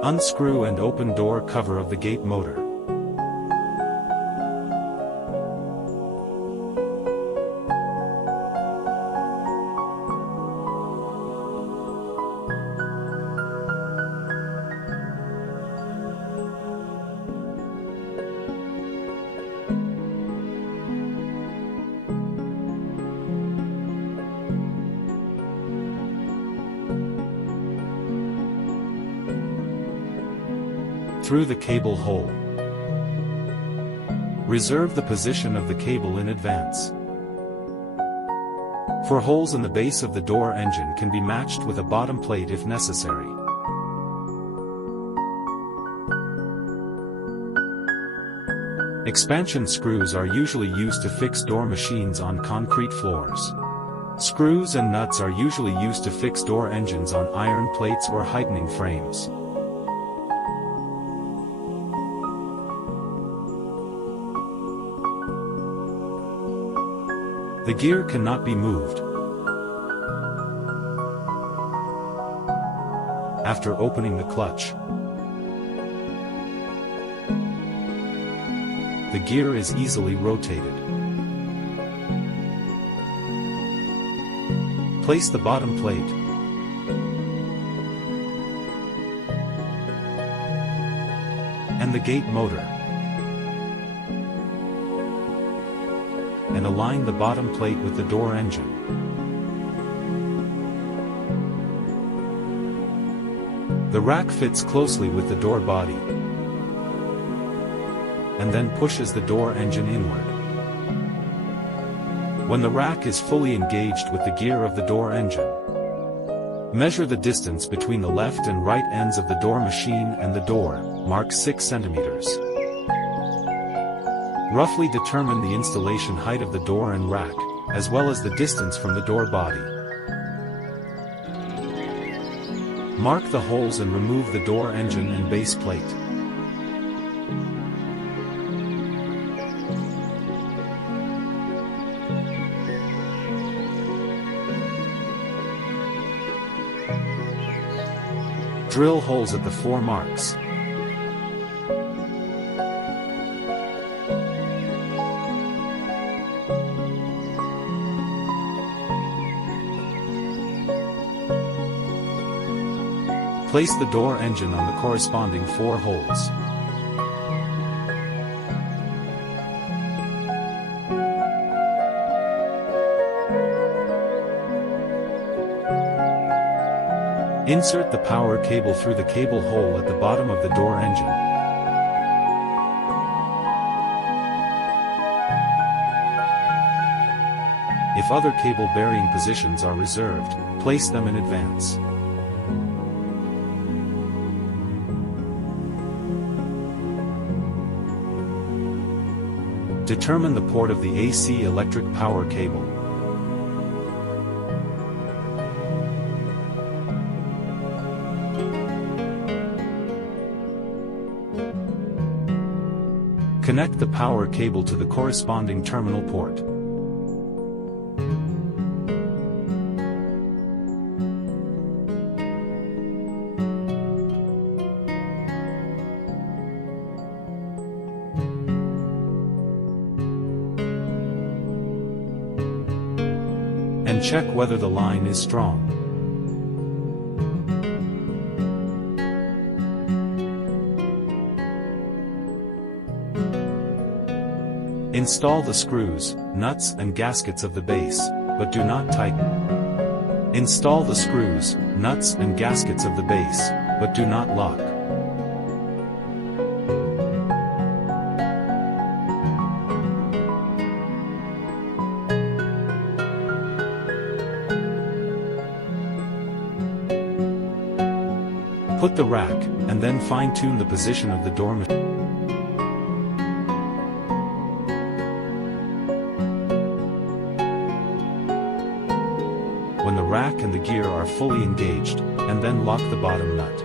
Unscrew and open door cover of the gate motor. Through the cable hole. Reserve the position of the cable in advance. For holes in the base of the door engine can be matched with a bottom plate if necessary. Expansion screws are usually used to fix door machines on concrete floors. Screws and nuts are usually used to fix door engines on iron plates or heightening frames. The gear cannot be moved. After opening the clutch, the gear is easily rotated. Place the bottom plate and the gate motor, and align the bottom plate with the door engine. The rack fits closely with the door body, and then pushes the door engine inward. When the rack is fully engaged with the gear of the door engine, measure the distance between the left and right ends of the door machine and the door, mark 6 centimeters. Roughly determine the installation height of the door and rack, as well as the distance from the door body. Mark the holes and remove the door engine and base plate. Drill holes at the 4 marks. Place the door engine on the corresponding 4 holes. Insert the power cable through the cable hole at the bottom of the door engine. If other cable burying positions are reserved, place them in advance. Determine the port of the AC electric power cable. Connect the power cable to the corresponding terminal port. And check whether the line is strong. Install the screws, nuts and gaskets of the base, but do not tighten. Install the screws, nuts and gaskets of the base, but do not lock. Put the rack, and then fine-tune the position of the door machine. When the rack and the gear are fully engaged, and then lock the bottom nut.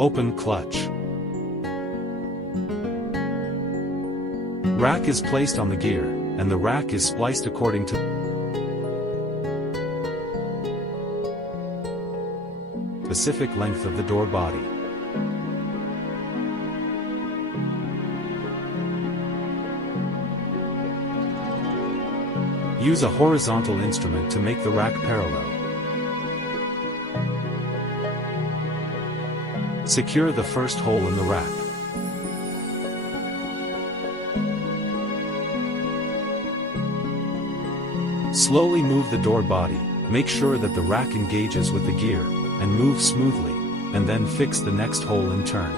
Open clutch. Rack is placed on the gear, and the rack is spliced according to the specific length of the door body. Use a horizontal instrument to make the rack parallel. Secure the first hole in the rack. Slowly move the door body, make sure that the rack engages with the gear, and move smoothly, and then fix the next hole in turn.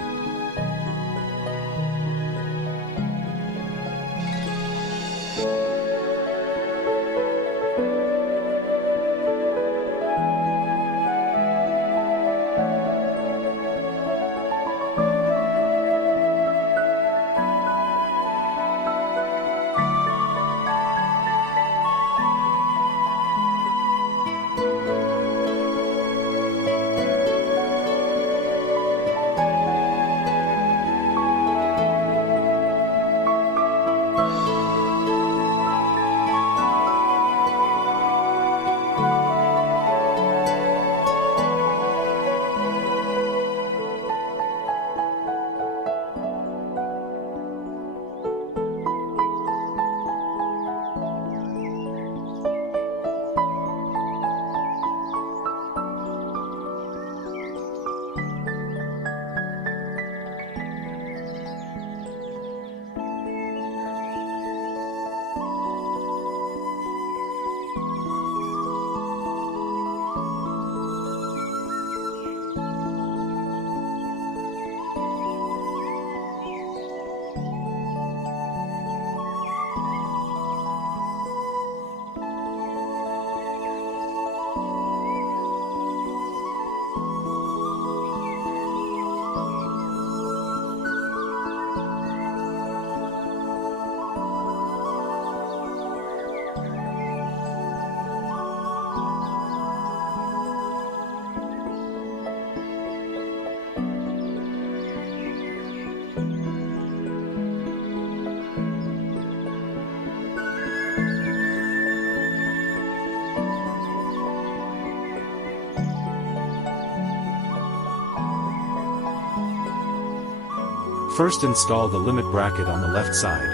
First install the limit bracket on the left side,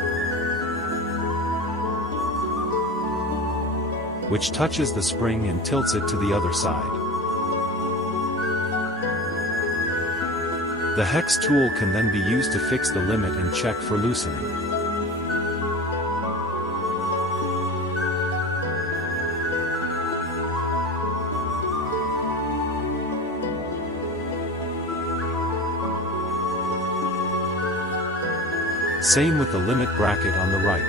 which touches the spring and tilts it to the other side. The hex tool can then be used to fix the limit and check for loosening. Same with the limit bracket on the right.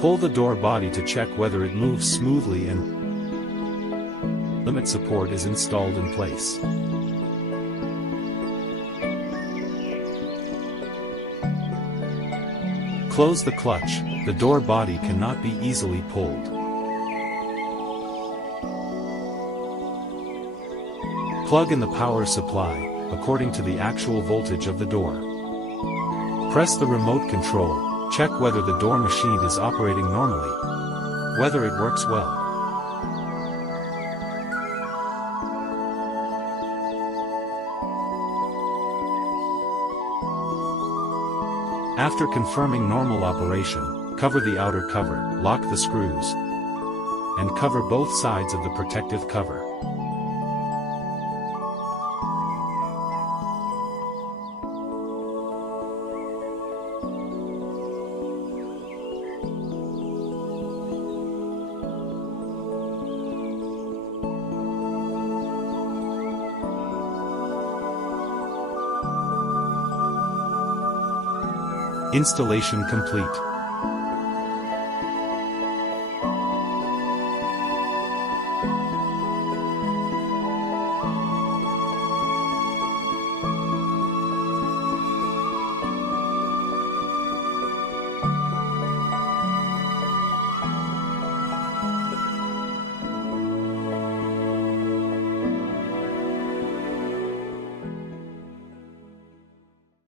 Pull the door body to check whether it moves smoothly and limit support is installed in place. Close the clutch, the door body cannot be easily pulled. Plug in the power supply, according to the actual voltage of the door. Press the remote control. Check whether the door machine is operating normally, whether it works well. After confirming normal operation, cover the outer cover, lock the screws, and cover both sides of the protective cover. Installation complete.